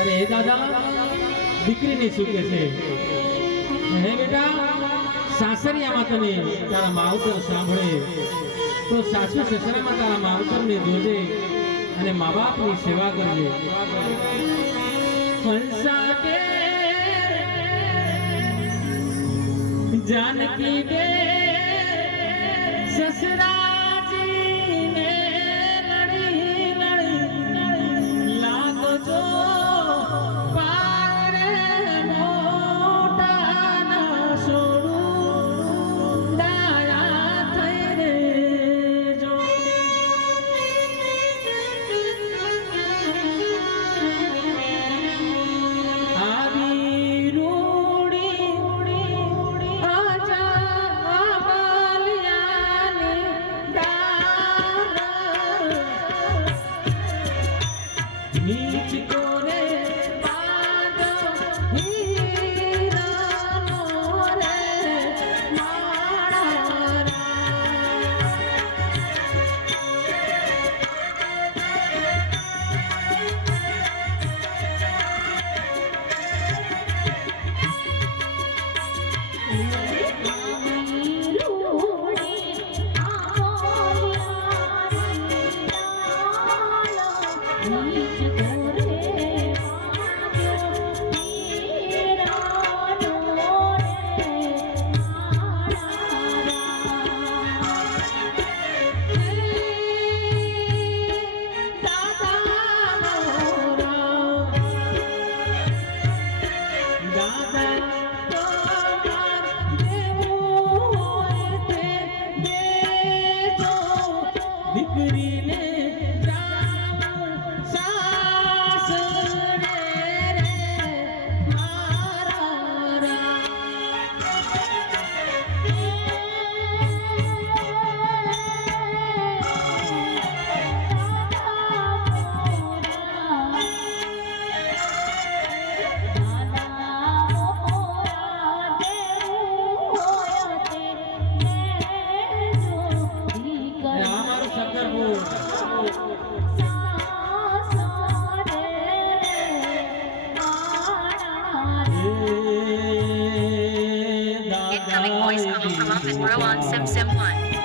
ત્યારે હે દાદા દીકરીની શું કે છે હે બેટા સાસરિયામાં તને તારા માવતર સાંભળે તો સાસુ સસરામાં તારા માવતરને જોજે અને મા બાપની સેવા કરજે હંસા કે जानकी बे ससुराजी ने लड़ी लड़ी लागो जो पार मोटा ना सोडू डाया થઈ रे जो આવી नीच कोरे बादो हीरानो रे माड़ा દીકરીને જાઉં સાસરે રે મારા Incoming voice coming from Office Bro on Sim 1.